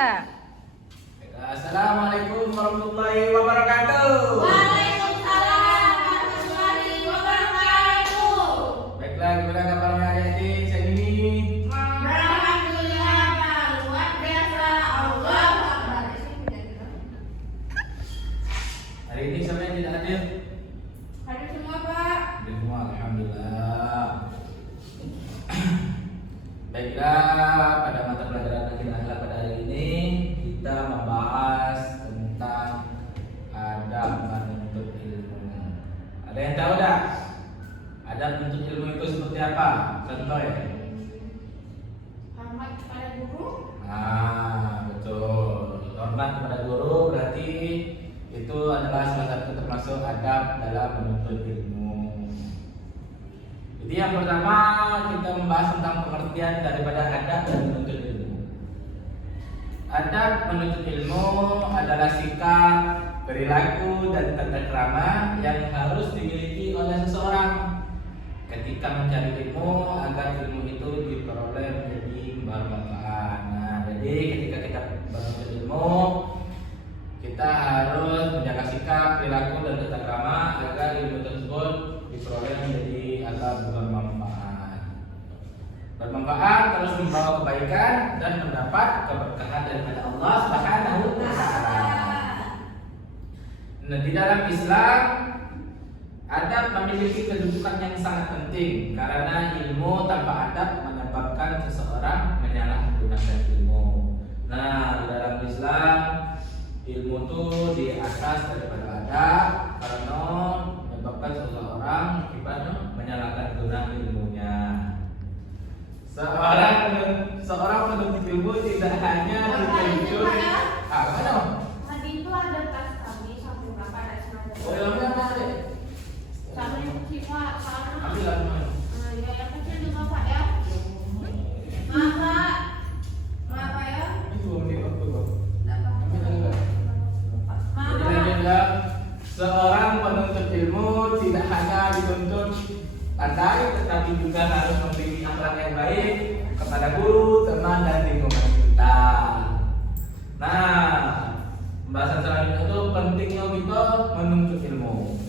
Assalamualaikum warahmatullahi wabarakatuh. Waalaikumsalam warahmatullahi wabarakatuh. Baiklah, gimana kabarnya adik-adik siang ini? Alhamdulillah, luar biasa. Allah Akbar. Hari ini siapa yang tidak hadir? Hadir semua, Pak. Hadir semua, alhamdulillah. Baiklah, pada mata pelajaran kita pada hari ini kita membahas tentang adab menuntut ilmu. Ada yang tahu dah? Adab menuntut ilmu itu seperti apa? Contoh ya? Hormat kepada guru. Betul. Hormat kepada guru berarti itu adalah salah satu termasuk adab dalam menuntut ilmu. Jadi yang pertama kita membahas tentang pengertian daripada adab dan menuntut ilmu. Adab menuntut ilmu adalah sikap, perilaku dan tata krama yang harus dimiliki oleh seseorang ketika mencari ilmu agar ilmu itu diperoleh menjadi bermanfaat. Nah, jadi ketika kita menuntut ilmu, kita harus menjaga sikap, perilaku dan tata krama agar ilmu tersebut diperoleh menjadi agar bermanfaat, terus membawa kebaikan dan mendapat keberkahan daripada Allah Subhanahu wa taala. Nah, di dalam Islam adab memiliki kedudukan yang sangat penting karena ilmu tanpa adab menyebabkan seseorang menyalahgunakan ilmu. Nah, di dalam Islam ilmu itu di atas daripada adab karena menyebabkan seseorang akibatnya menyalahkan guna ilmunya. Seorang penuntut ilmu tidak hanya dituntut. Mana? Tadi itu ada tas kami sampai berapa ada semacam. Oh, dalamnya apa sih? Sama yang kecil, Pak. Sama. Ambil lah. Ya, yang kecil juga, Pak ya. Maaf, Pak. Maaf, Pak ya. Ini 2 menit waktu kok. Dapat. Ambil lah. Maaf, Jadi Pak. lanjutlah. Seorang penuntut ilmu tidak hanya dituntut pandai, tetapi juga harus memiliki akhlak yang baik kepada guru, teman, dan lingkungan kita. Nah, pembahasan selanjutnya itu pentingnya kita menuntut ilmu.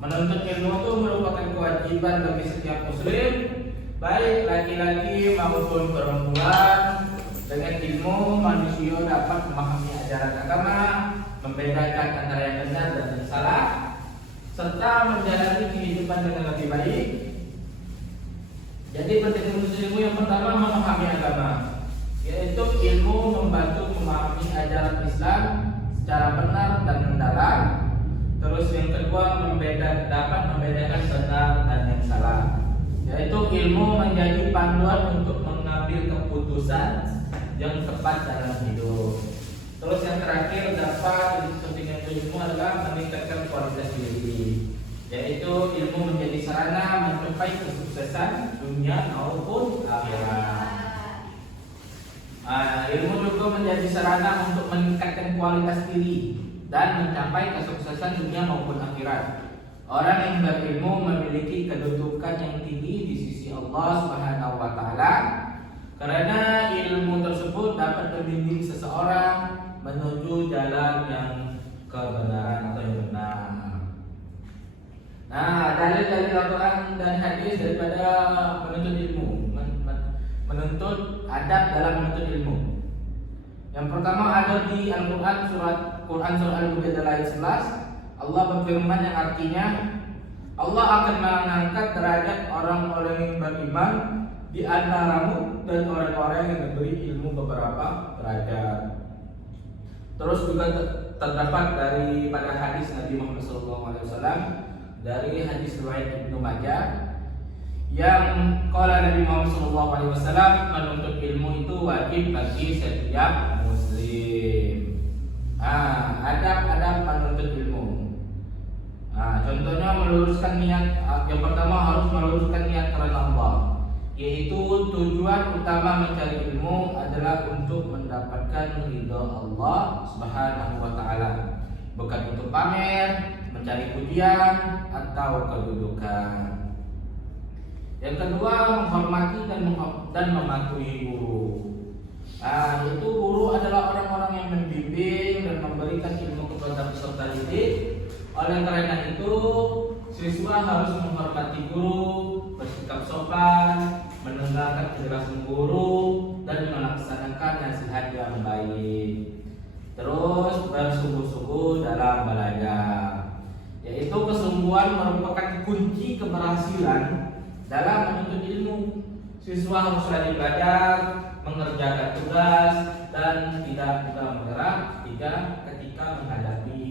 Menuntut ilmu itu merupakan kewajiban bagi setiap muslim, baik laki-laki maupun perempuan. Dengan ilmu, manusia dapat memahami ajaran agama, membedakan antara yang benar dan yang salah, serta menjalani kehidupan dengan lebih baik. Jadi penting menuntut ilmu yang pertama memahami agama, yaitu ilmu membantu memahami ajaran Islam secara benar dan mendalam. Terus yang kedua dapat membedakan benar dan yang salah, yaitu ilmu menjadi panduan untuk mengambil keputusan yang tepat dalam hidup. Terus yang terakhir dapat pentingnya ilmu adalah meningkatkan kualitas diri, yaitu ilmu menjadi sarana mencapai kesuksesan dunia maupun akhirat. Ilmu juga menjadi sarana untuk meningkatkan kualitas diri dan mencapai kesuksesan dunia maupun akhirat. Orang yang berilmu memiliki kedudukan yang tinggi di sisi Allah Subhanahu wa taala karena ilmu tersebut dapat membimbing seseorang menuju jalan yang kebenaran atau yang benar. Nah, dalil-dalil Al-Quran dan hadis daripada menuntut ilmu, menuntut adab dalam menuntut ilmu. Yang pertama ada di Al-Quran surah Al-Mujadalah ayat 11. Allah berfirman yang artinya Allah akan mengangkat derajat orang-orang yang beriman di antaramu dan orang-orang yang diberi ilmu beberapa derajat. Terus juga terdapat daripada hadis Nabi Muhammad SAW dari hadis riwayat Ibnu Majah yang qala Nabi Muhammad SAW menuntut ilmu itu wajib bagi setiap muslim. Adab-adab menuntut ilmu. Contohnya meluruskan niat. Yang pertama harus meluruskan niat karena Allah, yaitu tujuan utama mencari ilmu adalah untuk mendapatkan ridha Allah Subhanahu wa taala, bukan untuk pamer, mencari pujian atau kedudukan. Yang kedua, menghormati dan mematuhi guru. Nah, itu guru adalah orang-orang yang membimbing dan memberikan ilmu kepada peserta didik. Oleh karena itu, siswa harus menghormati guru, bersikap sopan, mendengarkan penjelasan guru, dan melaksanakan nasihat yang baik. Terus bersungguh-sungguh dalam belajar, yaitu kesungguhan merupakan kunci keberhasilan dalam menuntut ilmu. Siswa harus rajin belajar, mengerjakan tugas, dan tidak mudah menyerah ketika menghadapi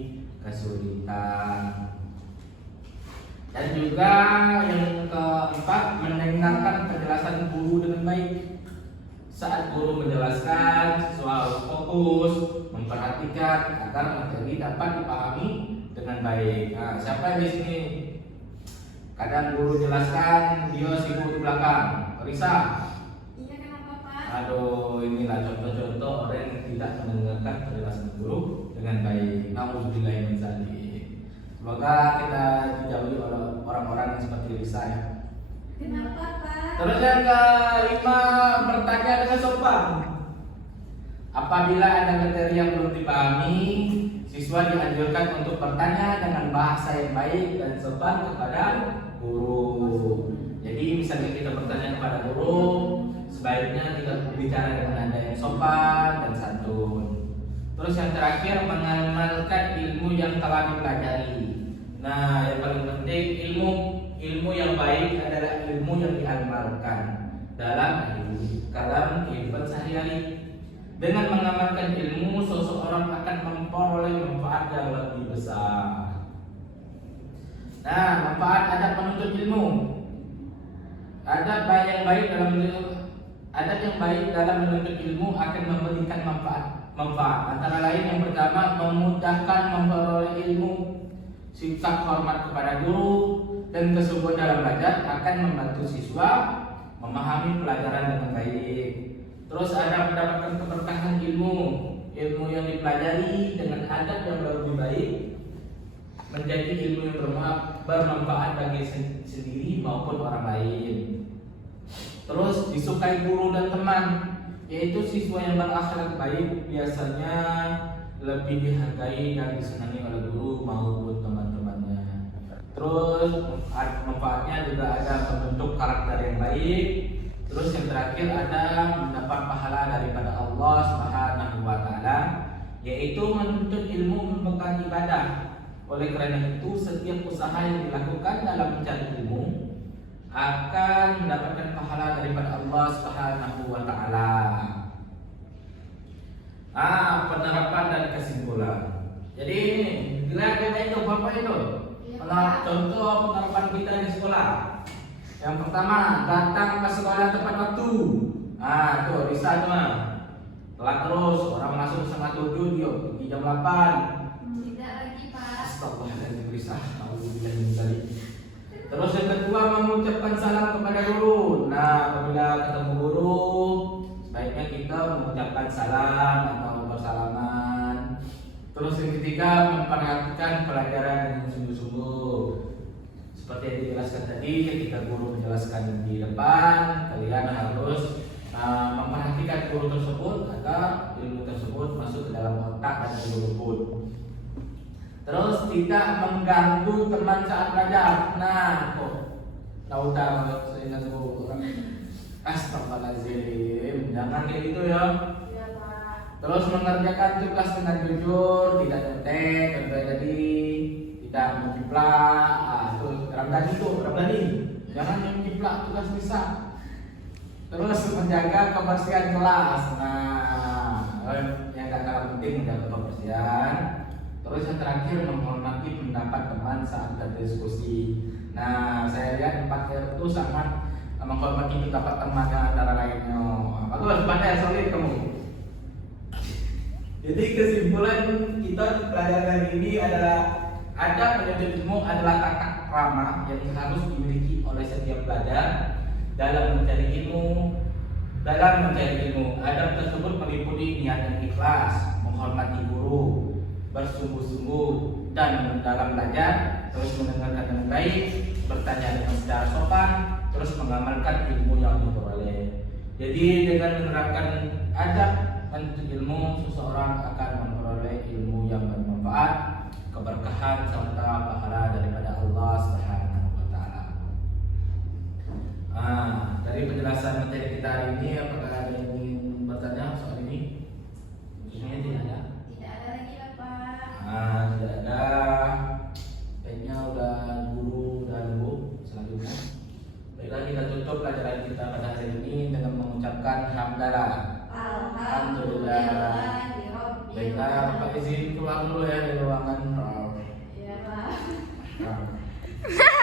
kesulitan. Dan juga yang keempat, mendengarkan penjelasan guru dengan baik. Saat guru menjelaskan, siswa harus fokus, memperhatikan agar materi dapat dipahami dengan baik. Nah, siapa di sini? Kadang guru jelaskan, dia sibuk di belakang, risah. Iya, kenapa Pak? Aduh, inilah contoh-contoh orang yang tidak mendengarkan penjelasan guru dengan baik. Nauzubillahi min dzalik. Semoga kita dijauhi oleh orang-orang yang seperti Lisa ya. Kenapa Pak? Terus yang kelima, bertanya dengan sopan. Apabila ada materi yang belum dipahami, siswa dianjurkan untuk bertanya dengan bahasa yang baik dan sopan kepada guru. Jadi misalnya kita bertanya kepada guru, sebaiknya kita berbicara dengan nada yang sopan dan santun. Terus yang terakhir, mengamalkan ilmu yang telah dipelajari. Nah, yang paling penting ilmu yang baik adalah ilmu yang diamalkan dalam kehidupan sehari-hari. Dengan mengamalkan ilmu, seseorang akan memperoleh manfaat yang lebih besar. Nah, manfaat adab menuntut ilmu. Adab yang baik dalam menuntut ilmu akan memberikan manfaat. Antara lain yang pertama, memudahkan memperoleh ilmu. Sikap hormat kepada guru dan kesungguhan dalam belajar akan membantu siswa memahami pelajaran dengan baik. Terus ada mendapatkan keberkahan ilmu yang dipelajari dengan adab yang lebih baik menjadi ilmu yang bermanfaat bagi sendiri maupun orang lain. Terus disukai guru dan teman, yaitu siswa yang berakhlak baik biasanya lebih dihargai dan disenangi oleh guru maupun teman-temannya. Terus manfaatnya juga ada membentuk karakter yang baik. Terus yang terakhir ada mendapat pahala daripada Allah Subhanahu wa taala, yaitu menuntut ilmu merupakan ibadah. Oleh karena itu, setiap usaha yang dilakukan dalam mencari ilmu akan mendapatkan pahala daripada Allah Subhanahu wa taala. Penerapan dan kesimpulan. Jadi ini dilihat itu Bapak itu. Contoh penerapan kita di sekolah. Yang pertama, datang ke sekolah tepat waktu. Tuh bisa tuh mah. Telat terus, orang masuk 6:30 dia pergi jam 8. Tidak lagi Pak. Astagfirullahaladzim, risah. Alhamdulillah sekali. Terus yang kedua, mengucapkan salam kepada guru. Nah, apabila ketemu guru, sebaiknya kita mengucapkan salam atau bersalaman. Terus yang ketiga, memperhatikan pelajaran dengan sungguh-sungguh. Seperti yang dijelaskan tadi, ketika guru menjelaskan di depan, kalian harus memperhatikan guru tersebut agar ilmu tersebut masuk ke dalam otak dan luput. Terus tidak mengganggu teman saat belajar. Udah saya ingat guru. Astagfirullahaladzim, jangan kayak gitu ya. Iya Pak. Terus mengerjakan tugas dengan jujur, tidak nyontek, tadi tidak menjiplak. Ramdhani, jangan menjiplak tugas bisa. Terus menjaga kebersihan kelas. Yang gak kalah penting menjaga kebersihan. Terus yang terakhir, menghormati pendapat teman saat berdiskusi. Saya lihat 4 itu sangat menghormati pendapat teman yang antara lainnya. Bagus, pandai, solid kamu. Jadi kesimpulan kita pelajaran hari ini adalah adab menuntut ilmu adalah tata krama yang harus dimiliki oleh setiap pelajar dalam mencari ilmu. Adab tersebut meliputi niat yang ikhlas, menghormati guru, bersungguh-sungguh dan dalam belajar, terus mendengarkan dengan baik, bertanya dengan secara sopan, terus mengamalkan ilmu yang diperoleh. Jadi dengan menerapkan adab untuk ilmu, seseorang akan memperoleh ilmu yang bermanfaat, keberkahan serta pahala daripada Allah Subhanahu wa taala. Dari penjelasan materi kita hari ini, apakah ada yang ingin bertanya soal ini? Khususnya tidak ada. Tidak ada lagi Bapak. Tidak ada. Kayaknya udah guru udah nunggu selanjutnya. Baiklah, kita tutup pelajaran kita pada hari ini dengan mengucapkan hamdalah. Alhamdulillah. Baiklah, Bapak izin keluar dulu ya dari ruangan. Iya Pak. Nah.